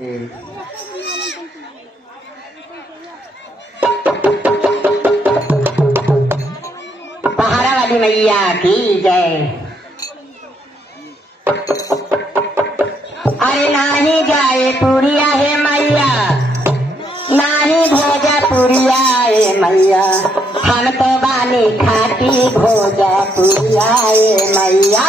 पहाड़ा वाली मैया की जय। अरे नाही जाए पुरिया है मैया, नाही भोजा पुरिया है मैया, हम तो बानी खाटी भोजा पुरिया है मैया,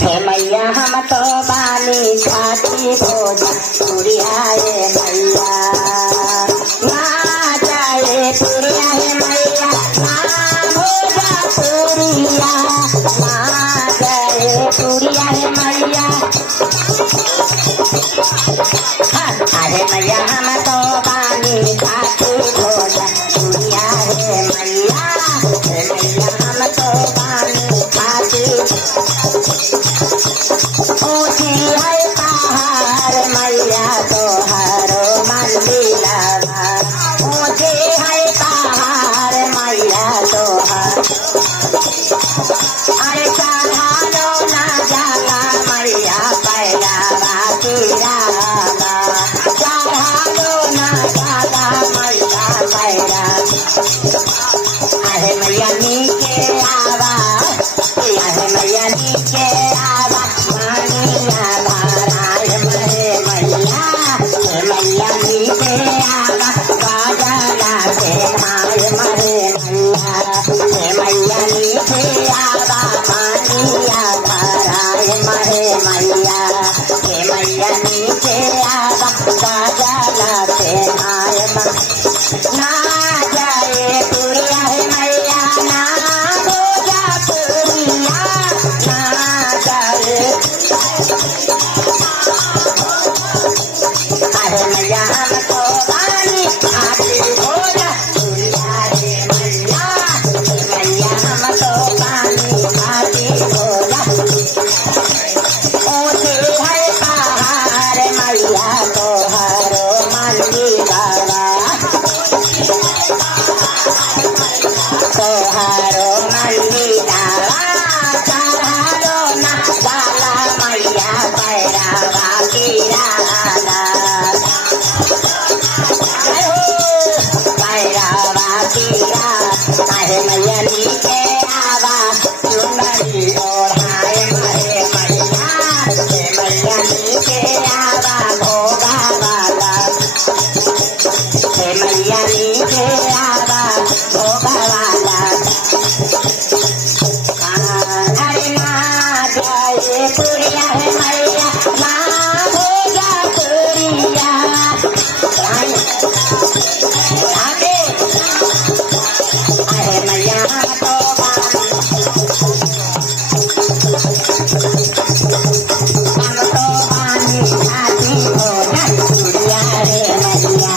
हे मैया हम तो बानी खाटी भोजा पुरिया है मैया। ना जाए पुरिया है मैया, ना भोजा पुरिया, ना जाए पुरिया है मैया, अरे मैया हम तो बानी खाटी भोजा पुरिया है मैया, हे मैया हम तो बानी खाटी। ऊँची है पहाड़ मैया तो हरो मंदिलवा, ऊँची है पहाड़ मैया तो अरे चढ़ा लो ना जाला मैया पैरावा तिरावा, चढ़ा लो ना जाला मैया पैरा। अरे मैया नीचे आवा, अरे मैया नीचे आवा, मानिया धाराए मरे मैया, हे मैया नीचे आवा, बाजला से धाए मरे मैया, हे मैया नीचे आवा, मानिया धाराए मरे मैया, हे मैया नीचे आवा, बाजला से धाए मरे। ना जाए पुरिया है मैया, ना भोजा पुरिया, ना जाए। अरे मैया हम तो बानी खाटी भोजा पुरिया है मैया, मैया हम तो बानी खाटी भोजा। ऊँची है पहाड़ मैया तो हरो मंदिलवा, तोहारो मंदिलवा, चढ़ा लो ना जाला मैया पैरावा तिरावा, पैरावा तिरा। अरे मैया नीचे आवा, चुनरी ओढ़ाए मरे मैया, हे मैया नीचे आवा, भोगा वाला, हे मैया नीचे आवा, भोगा वाला। अरे ना जाए पुरिया है मैया, ना भोजा पुरिया, अरे मैया हम तो बानी, हम तो बानी खाटी भोजा पुरिया रे मैया,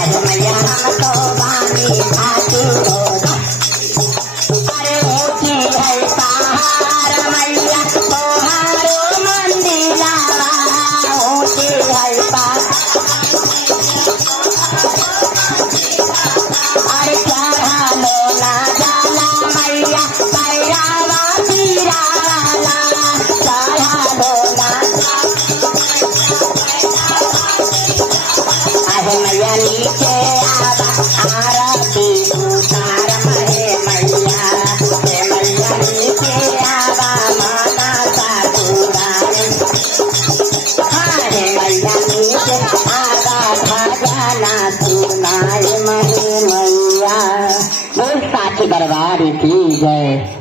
अरे मैया हम तो बानी खाटी भोजा। अरे ऊँची है पहाड़ मैया तोहारो मंदिलवा, ऊँची है पहाड़, अरे चढ़ा लो ना जाला मैया पैरावा तिरावा, चढ़ा लो ना। अरे मैया नीचे आवा, आरती उतार मरे मैया, हे मैया नीचे आवा, माना सा पुराने, अरे मैया नीचे आवा, भजना सुनाए मरे मैया। बोल साची दरबार की जय।